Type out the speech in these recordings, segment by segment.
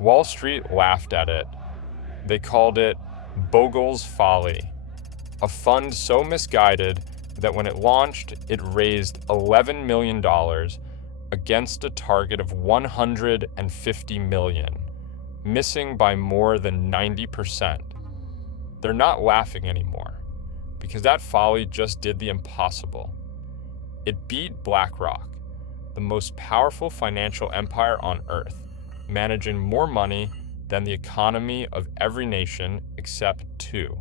Wall Street laughed at it. They called it Bogle's Folly, a fund so misguided that when it launched, it raised $11 million against a target of $150 million, missing by more than 90%. They're not laughing anymore, because that folly just did the impossible. It beat BlackRock, the most powerful financial empire on Earth, managing more money than the economy of every nation except two,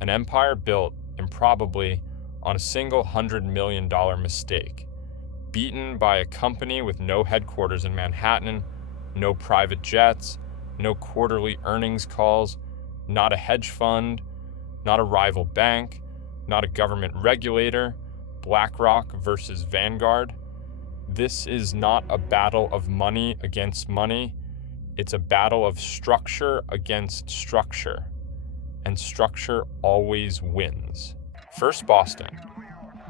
an empire built improbably on a single $100 million mistake, beaten by a company with no headquarters in Manhattan, no private jets, no quarterly earnings calls, not a hedge fund, not a rival bank, not a government regulator, BlackRock versus Vanguard. This is not a battle of money against money. It's a battle of structure against structure, and structure always wins. First, Boston.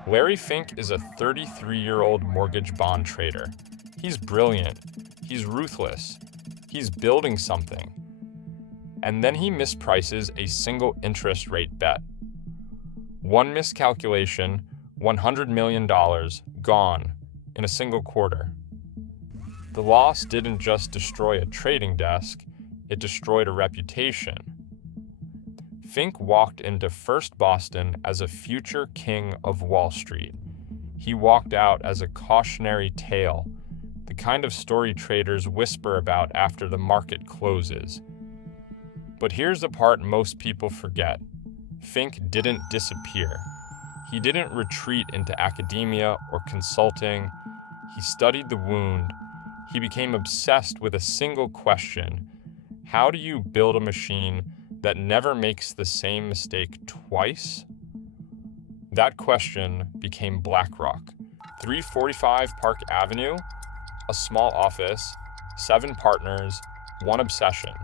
Larry Fink is a 33-year-old mortgage bond trader. He's brilliant. He's ruthless. He's building something. And then he misprices a single interest rate bet. One miscalculation, $100 million, gone in a single quarter. The loss didn't just destroy a trading desk, it destroyed a reputation. Fink walked into First Boston as a future king of Wall Street. He walked out as a cautionary tale, the kind of story traders whisper about after the market closes. But here's the part most people forget. Fink didn't disappear. He didn't retreat into academia or consulting. He studied the wound. He became obsessed with a single question. How do you build a machine that never makes the same mistake twice? That question became BlackRock. 345 Park Avenue, a small office, 7 partners, 1 obsession.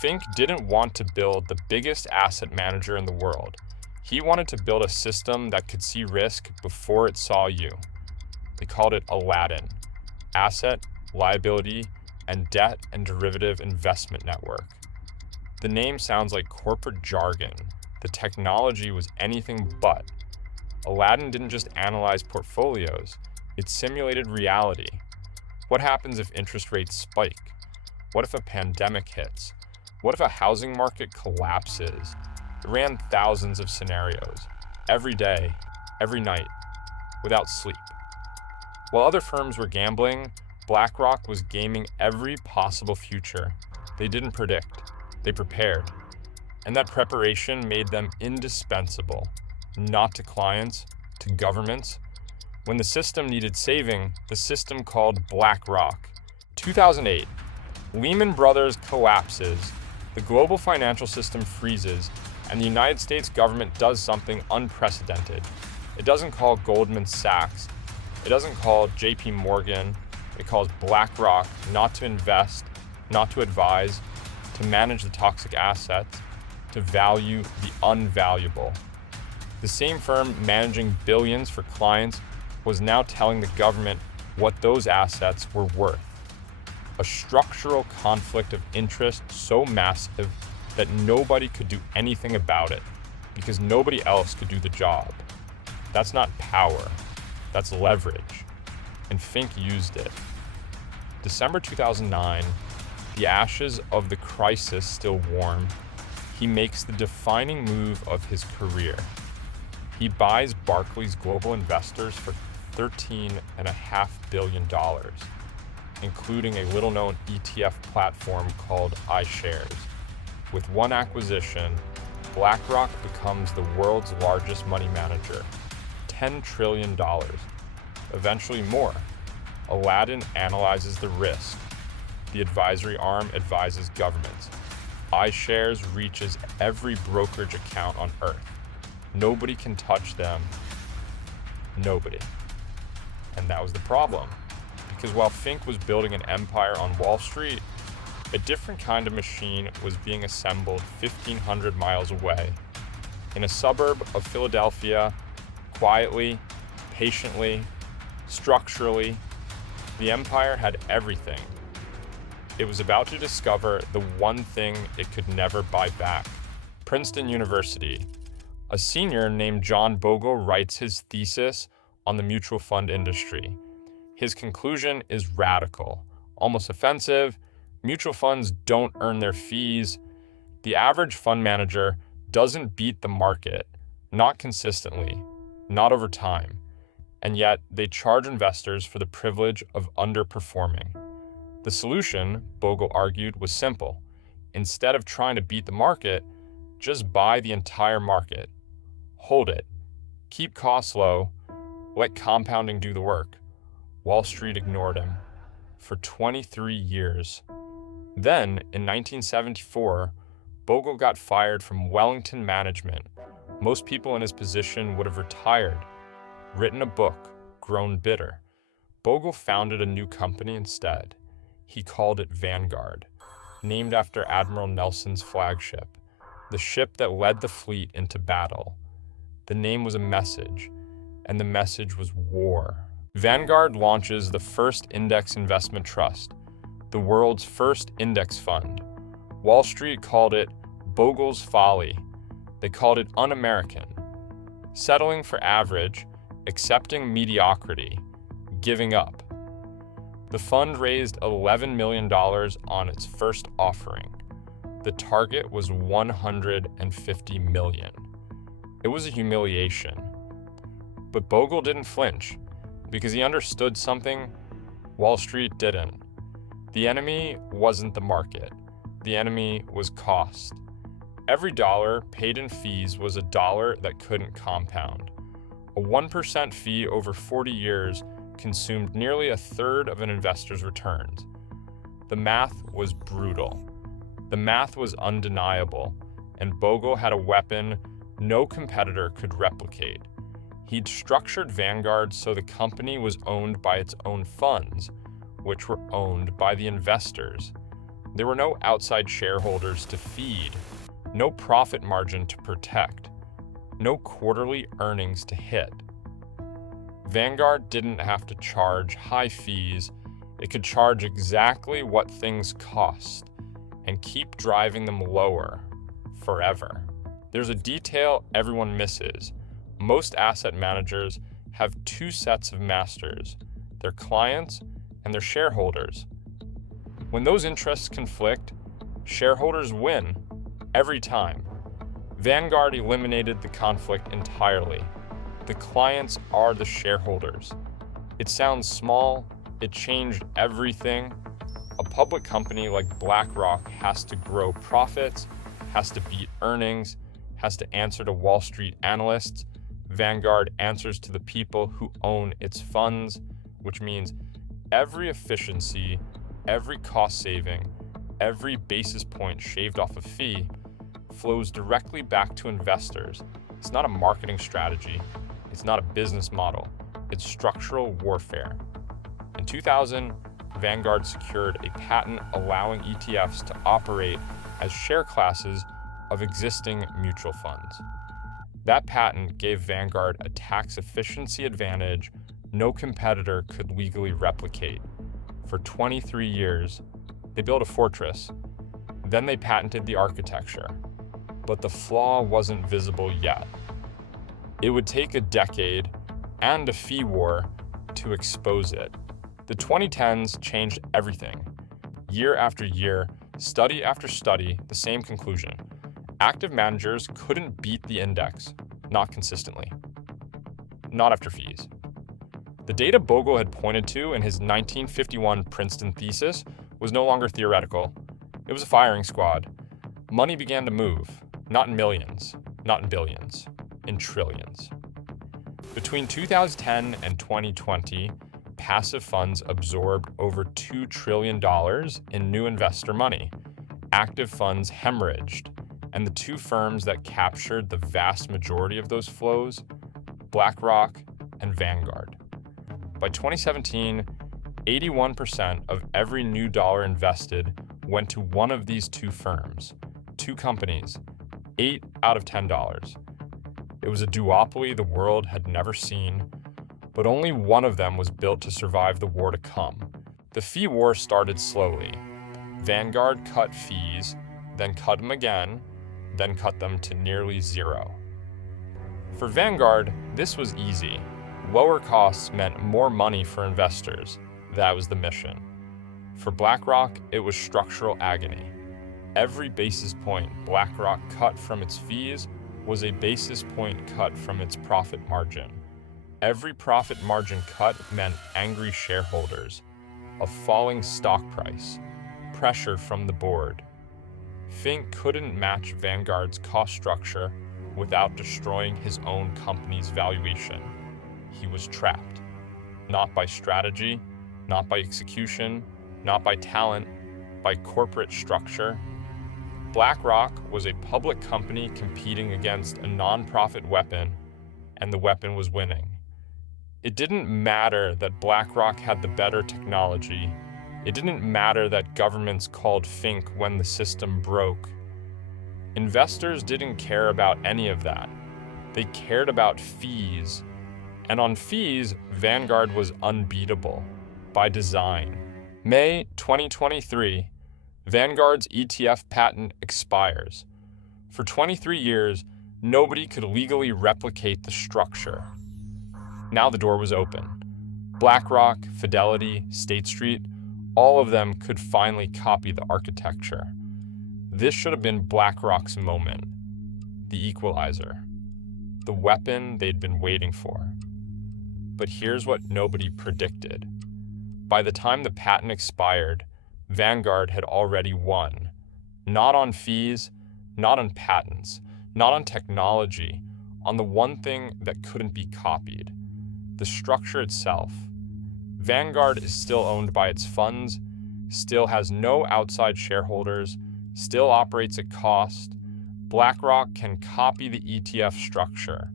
Fink didn't want to build the biggest asset manager in the world. He wanted to build a system that could see risk before it saw you. They called it Aladdin, Asset, Liability, and Debt and Derivative Investment Network. The name sounds like corporate jargon. The technology was anything but. Aladdin didn't just analyze portfolios, it simulated reality. What happens if interest rates spike? What if a pandemic hits? What if a housing market collapses? It ran thousands of scenarios, every day, every night, without sleep. While other firms were gambling, BlackRock was gaming every possible future. They didn't predict, they prepared. And that preparation made them indispensable, not to clients, to governments. When the system needed saving, the system called BlackRock. 2008, Lehman Brothers collapses, the global financial system freezes, and the United States government does something unprecedented. It doesn't call Goldman Sachs, it doesn't call JP Morgan, it calls BlackRock not to invest, not to advise, to manage the toxic assets, to value the unvaluable. The same firm managing billions for clients was now telling the government what those assets were worth. A structural conflict of interest so massive that nobody could do anything about it because nobody else could do the job. That's not power, that's leverage. And Fink used it. December 2009, the ashes of the crisis still warm, he makes the defining move of his career. He buys Barclays Global Investors for $13.5 billion, including a little-known ETF platform called iShares. With one acquisition, BlackRock becomes the world's largest money manager, $10 trillion, eventually more. Aladdin analyzes the risk. The advisory arm advises governments. iShares reaches every brokerage account on Earth. Nobody can touch them. Nobody. And that was the problem. Because while Fink was building an empire on Wall Street, a different kind of machine was being assembled 1,500 miles away. In a suburb of Philadelphia, quietly, patiently, structurally, the empire had everything. it was about to discover the one thing it could never buy back: Princeton University. A senior named John Bogle writes his thesis on the mutual fund industry. His conclusion is radical, almost offensive. Mutual funds don't earn their fees. The average fund manager doesn't beat the market, not consistently, not over time, and yet they charge investors for the privilege of underperforming. The solution, Bogle argued, was simple. Instead of trying to beat the market, just buy the entire market. Hold it. Keep costs low. Let compounding do the work. Wall Street ignored him for 23 years. Then, in 1974, Bogle got fired from Wellington Management. Most people in his position would have retired, written a book, grown bitter. Bogle founded a new company instead. He called it Vanguard, named after Admiral Nelson's flagship, the ship that led the fleet into battle. The name was a message, and the message was war. Vanguard launches the first index investment trust, the world's first index fund. Wall Street called it Bogle's Folly. They called it un-American. Settling for average, accepting mediocrity, giving up. The fund raised $11 million on its first offering. The target was $150 million. It was a humiliation. But Bogle didn't flinch because he understood something Wall Street didn't. The enemy wasn't the market. The enemy was cost. Every dollar paid in fees was a dollar that couldn't compound. A 1% fee over 40 years consumed nearly a third of an investor's returns. The math was brutal. The math was undeniable, and Bogle had a weapon no competitor could replicate. He'd structured Vanguard so the company was owned by its own funds, which were owned by the investors. There were no outside shareholders to feed, no profit margin to protect, no quarterly earnings to hit. Vanguard didn't have to charge high fees. It could charge exactly what things cost and keep driving them lower forever. There's a detail everyone misses. Most asset managers have two sets of masters, their clients and their shareholders. When those interests conflict, shareholders win every time. Vanguard eliminated the conflict entirely. The clients are the shareholders. It sounds small, it changed everything. A public company like BlackRock has to grow profits, has to beat earnings, has to answer to Wall Street analysts. Vanguard answers to the people who own its funds, which means every efficiency, every cost saving, every basis point shaved off a fee flows directly back to investors. It's not a marketing strategy. It's not a business model. It's structural warfare. In 2000, Vanguard secured a patent allowing ETFs to operate as share classes of existing mutual funds. That patent gave Vanguard a tax efficiency advantage no competitor could legally replicate. For 23 years, they built a fortress. Then they patented the architecture. But the flaw wasn't visible yet. It would take a decade and a fee war to expose it. The 2010s changed everything. Year after year, study after study, the same conclusion. Active managers couldn't beat the index, not consistently. Not after fees. The data Bogle had pointed to in his 1951 Princeton thesis was no longer theoretical. It was a firing squad. Money began to move, not in millions, not in billions, in trillions. Between 2010 and 2020, passive funds absorbed over $2 trillion in new investor money. Active funds hemorrhaged, and the two firms that captured the vast majority of those flows, BlackRock and Vanguard. By 2017, 81% of every new dollar invested went to one of these two firms, two companies, 8 out of $10. It was a duopoly the world had never seen, but only one of them was built to survive the war to come. The fee war started slowly. Vanguard cut fees, then cut them again, then cut them to nearly zero. For Vanguard, this was easy. Lower costs meant more money for investors. That was the mission. For BlackRock, it was structural agony. Every basis point BlackRock cut from its fees was a basis point cut from its profit margin. Every profit margin cut meant angry shareholders, a falling stock price, pressure from the board. Fink couldn't match Vanguard's cost structure without destroying his own company's valuation. He was trapped, not by strategy, not by execution, not by talent, by corporate structure. BlackRock was a public company competing against a nonprofit weapon, and the weapon was winning. It didn't matter that BlackRock had the better technology. It didn't matter that governments called Fink when the system broke. Investors didn't care about any of that. They cared about fees. And on fees, Vanguard was unbeatable by design. May 2023, Vanguard's ETF patent expires. For 23 years, nobody could legally replicate the structure. Now the door was open. BlackRock, Fidelity, State Street, all of them could finally copy the architecture. This should have been BlackRock's moment, the equalizer, the weapon they'd been waiting for. But here's what nobody predicted. By the time the patent expired, Vanguard had already won. Not on fees, not on patents, not on technology, on the one thing that couldn't be copied, the structure itself. Vanguard is still owned by its funds, still has no outside shareholders, still operates at cost. BlackRock can copy the ETF structure.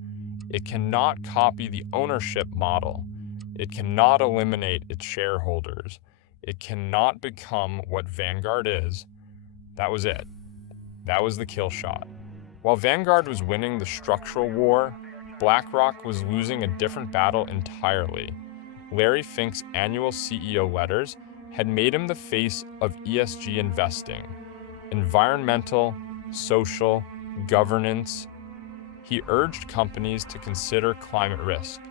It cannot copy the ownership model. It cannot eliminate its shareholders. It cannot become what Vanguard is. That was it. That was the kill shot. While Vanguard was winning the structural war, BlackRock was losing a different battle entirely. Larry Fink's annual CEO letters had made him the face of ESG investing. Environmental, social, governance. He urged companies to consider climate risk,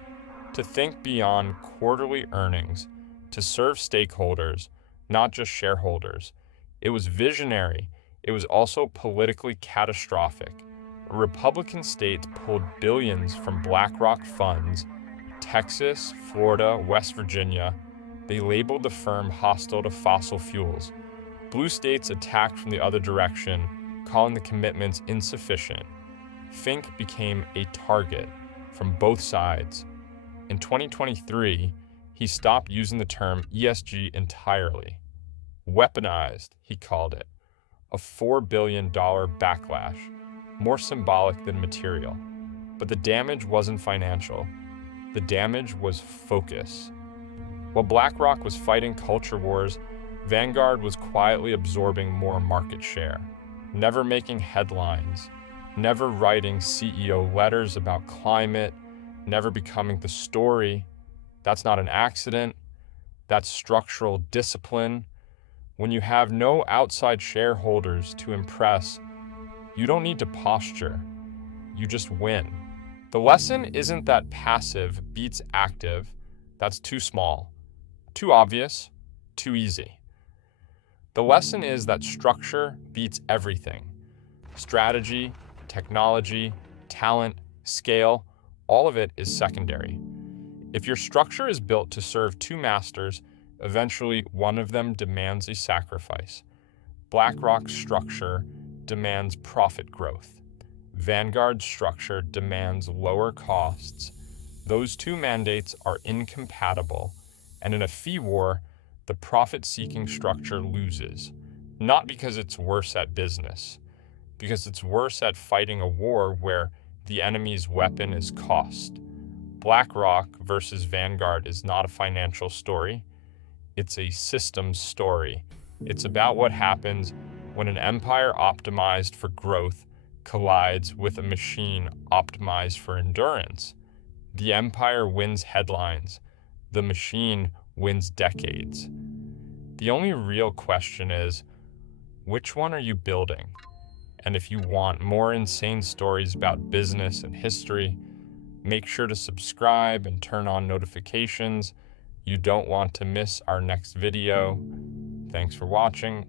to think beyond quarterly earnings, to serve stakeholders, not just shareholders. It was visionary. It was also politically catastrophic. Republican states pulled billions from BlackRock funds. Texas, Florida, West Virginia, they labeled the firm hostile to fossil fuels. Blue states attacked from the other direction, calling the commitments insufficient. Fink became a target from both sides. In 2023, he stopped using the term ESG entirely. Weaponized, he called it. A $4 billion backlash, more symbolic than material. But the damage wasn't financial. The damage was focus. While BlackRock was fighting culture wars, Vanguard was quietly absorbing more market share, never making headlines, never writing CEO letters about climate, never becoming the story. That's not an accident. That's structural discipline. When you have no outside shareholders to impress, you don't need to posture. You just win. The lesson isn't that passive beats active. That's too small, too obvious, too easy. The lesson is that structure beats everything. Strategy, technology, talent, scale, all of it is secondary. If your structure is built to serve two masters, eventually one of them demands a sacrifice. BlackRock's structure demands profit growth. Vanguard's structure demands lower costs. Those two mandates are incompatible, and in a fee war, the profit-seeking structure loses, not because it's worse at business, because it's worse at fighting a war where the enemy's weapon is cost. BlackRock versus Vanguard is not a financial story. It's a systems story. It's about what happens when an empire optimized for growth collides with a machine optimized for endurance. The empire wins headlines. The machine wins decades. The only real question is, Which one are you building? And if you want more insane stories about business and history, make sure to subscribe and turn on notifications. You don't want to miss our next video. Thanks for watching.